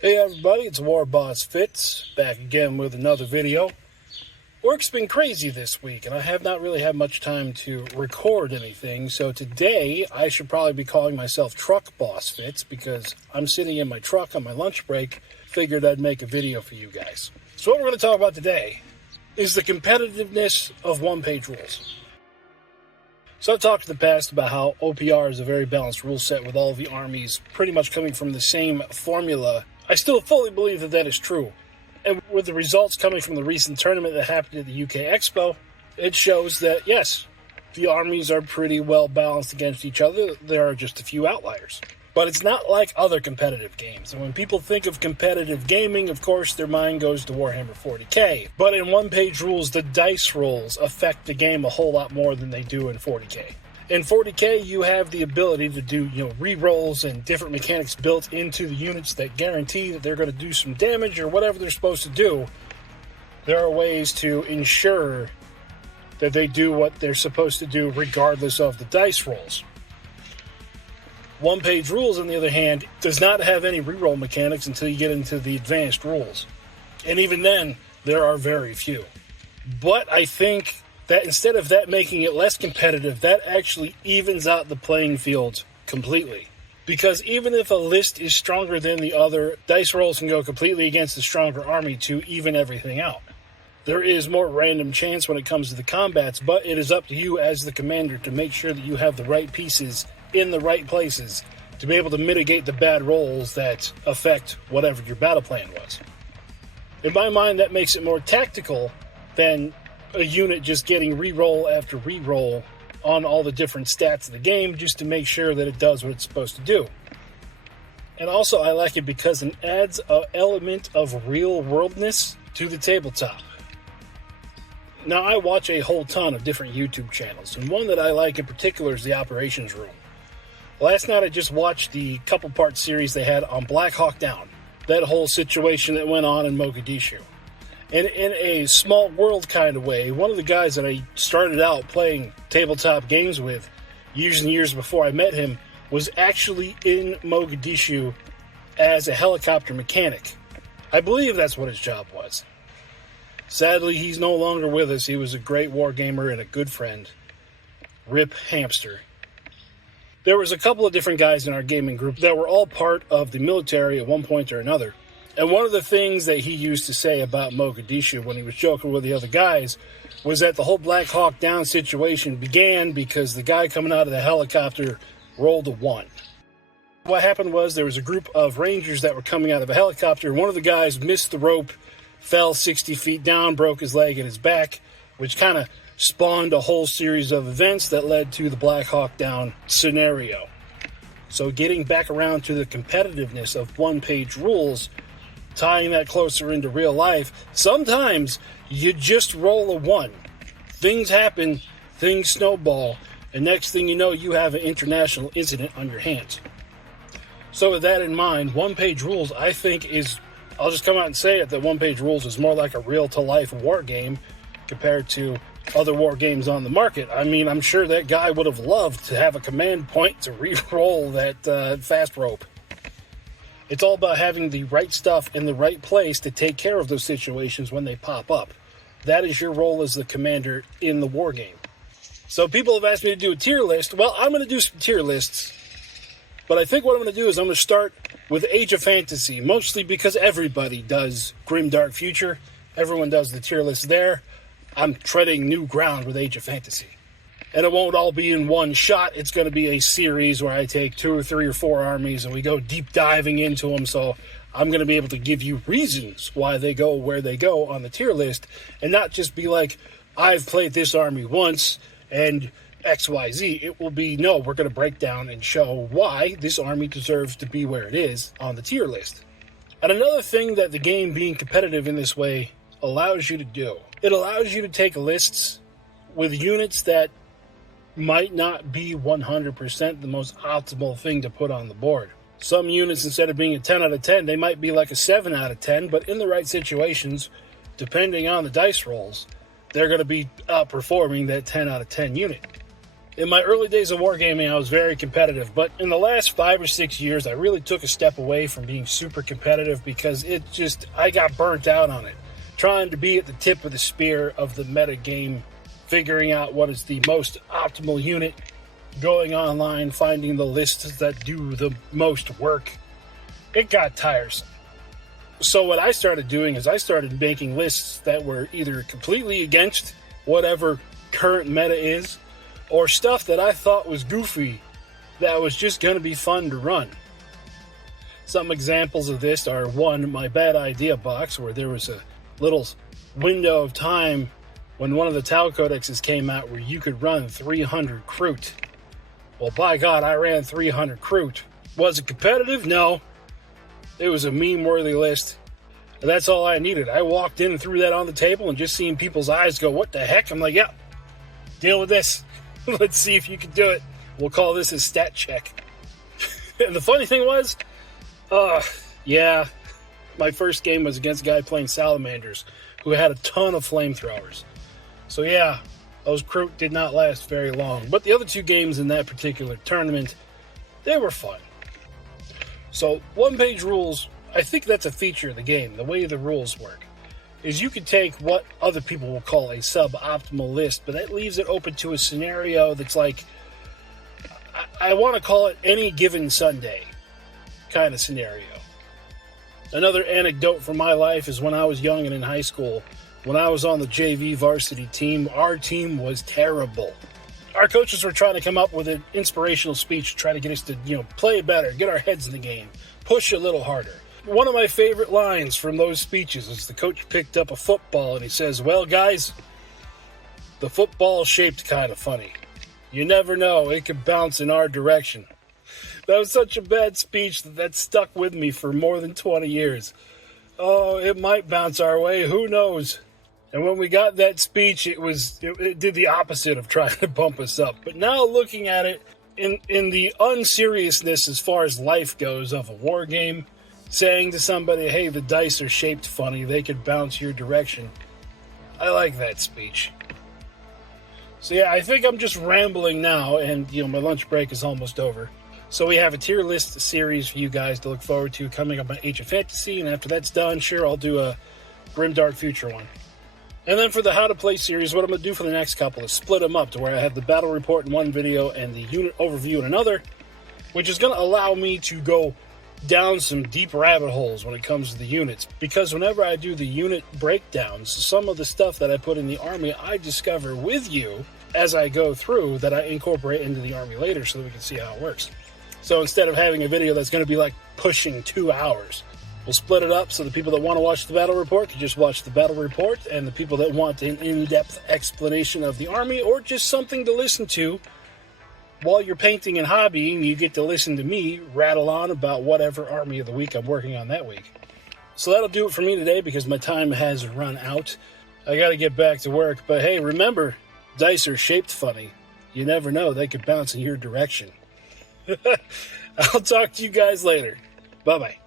Hey everybody, it's War Boss Fitz, back again with another video. Work's been crazy this week, and I have not really had much time to record anything, so today I should probably be calling myself Truck Boss Fitz, because I'm sitting in my truck on my lunch break, figured I'd make a video for you guys. So what we're going to talk about today is the competitiveness of one-page rules. So I've talked in the past about how OPR is a very balanced rule set with all of the armies pretty much coming from the same formula. I still fully believe that that is true. And with the results coming from the recent tournament that happened at the UK Expo, it shows that, yes, the armies are pretty well balanced against each other. There are just a few outliers. But it's not like other competitive games. And when people think of competitive gaming, of course, their mind goes to Warhammer 40k. But in one-page rules, the dice rolls affect the game a whole lot more than they do in 40k. In 40k, you have the ability to do, re-rolls and different mechanics built into the units that guarantee that they're going to do some damage or whatever they're supposed to do. There are ways to ensure that they do what they're supposed to do regardless of the dice rolls. One-page rules, on the other hand, does not have any re-roll mechanics until you get into the advanced rules. And even then, there are very few. But I think that instead of that making it less competitive, that actually evens out the playing field completely. Because even if a list is stronger than the other, dice rolls can go completely against the stronger army to even everything out. There is more random chance when it comes to the combats, but it is up to you as the commander to make sure that you have the right pieces in the right places to be able to mitigate the bad rolls that affect whatever your battle plan was. In my mind, that makes it more tactical than a unit just getting re-roll after re-roll on all the different stats of the game just to make sure that it does what it's supposed to do. And also I like it because it adds an element of real-worldness to the tabletop. Now, I watch a whole ton of different YouTube channels, and one that I like in particular is the Operations Room. Last night I just watched the couple-part series they had on Black Hawk Down, that whole situation that went on in Mogadishu. And in a small world kind of way, one of the guys that I started out playing tabletop games with years and years before I met him was actually in Mogadishu as a helicopter mechanic. I believe that's what his job was. Sadly, he's no longer with us. He was a great wargamer and a good friend. Rip Hamster. There was a couple of different guys in our gaming group that were all part of the military at one point or another. And one of the things that he used to say about Mogadishu when he was joking with the other guys was that the whole Black Hawk Down situation began because the guy coming out of the helicopter rolled a 1. What happened was there was a group of Rangers that were coming out of a helicopter. One of the guys missed the rope, fell 60 feet down, broke his leg and his back, which kind of spawned a whole series of events that led to the Black Hawk Down scenario. So getting back around to the competitiveness of one-page rules, tying that closer into real life, sometimes you just roll a 1. Things happen, things snowball, and next thing you know, you have an international incident on your hands. So with that in mind, one-page rules, I think I'll just come out and say it, that one-page rules is more like a real-to-life war game compared to other war games on the market. I mean, I'm sure that guy would have loved to have a command point to re-roll that fast rope. It's all about having the right stuff in the right place to take care of those situations when they pop up. That is your role as the commander in the war game. So people have asked me to do a tier list. Well, I'm going to do some tier lists. But I think what I'm going to do is I'm going to start with Age of Fantasy, mostly because everybody does Grim Dark Future. Everyone does the tier list there. I'm treading new ground with Age of Fantasy. And it won't all be in one shot. It's going to be a series where I take 2 or 3 or 4 armies and we go deep diving into them. So I'm going to be able to give you reasons why they go where they go on the tier list and not just be like, I've played this army once and XYZ. It will be, no, we're going to break down and show why this army deserves to be where it is on the tier list. And another thing that the game being competitive in this way allows you to do, it allows you to take lists with units that might not be 100% the most optimal thing to put on the board. Some units, instead of being a 10 out of 10, they might be like a 7 out of 10, but in the right situations, depending on the dice rolls, they're going to be outperforming that 10 out of 10 unit. In my early days of wargaming, I was very competitive, but in the last 5 or 6 years, I really took a step away from being super competitive because I got burnt out on it. Trying to be at the tip of the spear of the meta game, figuring out what is the most optimal unit, going online, finding the lists that do the most work. It got tiresome. So what I started doing is I started making lists that were either completely against whatever current meta is, or stuff that I thought was goofy that was just going to be fun to run. Some examples of this are, one, my bad idea box, where there was a little window of time when one of the Tau codexes came out where you could run 300 Kroot. Well, by God, I ran 300 Kroot. Was it competitive? No. It was a meme-worthy list. And that's all I needed. I walked in and threw that on the table, and just seeing people's eyes go, what the heck? I'm like, yeah, deal with this. Let's see if you can do it. We'll call this a stat check. And the funny thing was, my first game was against a guy playing salamanders who had a ton of flamethrowers. So yeah, those Kroot did not last very long. But the other 2 games in that particular tournament, they were fun. So one-page rules, I think that's a feature of the game, the way the rules work, is you can take what other people will call a suboptimal list, but that leaves it open to a scenario that's like, I want to call it any given Sunday kind of scenario. Another anecdote from my life is when I was young and in high school, when I was on the JV varsity team, our team was terrible. Our coaches were trying to come up with an inspirational speech to try to get us to, play better, get our heads in the game, push a little harder. One of my favorite lines from those speeches is the coach picked up a football and he says, well, guys, the football's shaped kind of funny. You never know, it could bounce in our direction. That was such a bad speech that stuck with me for more than 20 years. Oh, it might bounce our way, who knows? And when we got that speech, it did the opposite of trying to bump us up. But now looking at it in the unseriousness as far as life goes of a war game, saying to somebody, hey, the dice are shaped funny, they could bounce your direction. I like that speech. So yeah, I think I'm just rambling now, and my lunch break is almost over. So we have a tier list series for you guys to look forward to coming up on Age of Fantasy, and after that's done, sure, I'll do a Grimdark Future one. And then for the How to Play series, what I'm going to do for the next couple is split them up to where I have the battle report in one video and the unit overview in another, which is going to allow me to go down some deep rabbit holes when it comes to the units, because whenever I do the unit breakdowns, some of the stuff that I put in the army I discover with you as I go through that I incorporate into the army later so that we can see how it works. So instead of having a video that's going to be like pushing 2 hours, we'll split it up so the people that want to watch the battle report can just watch the battle report, and the people that want an in-depth explanation of the army or just something to listen to while you're painting and hobbying, you get to listen to me rattle on about whatever army of the week I'm working on that week. So that'll do it for me today because my time has run out. I got to get back to work, but hey, remember, dice are shaped funny. You never know, they could bounce in your direction. I'll talk to you guys later. Bye-bye.